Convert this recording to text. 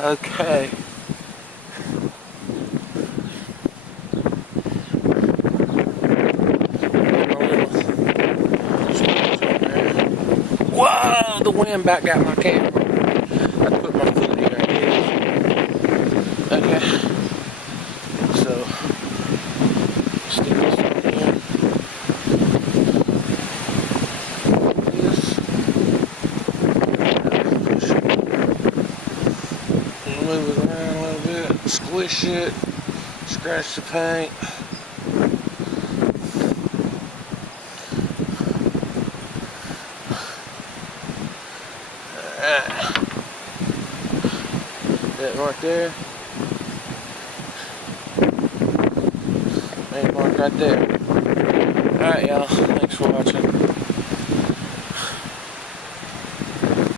Okay. Whoa! The wind back got my camera. I put my foot here. Okay. So, stick this on here. This. Push it. Move it around a little bit. Squish it. Scratch the paint. That right there. Main mark right there. Alright, y'all. Thanks for watching.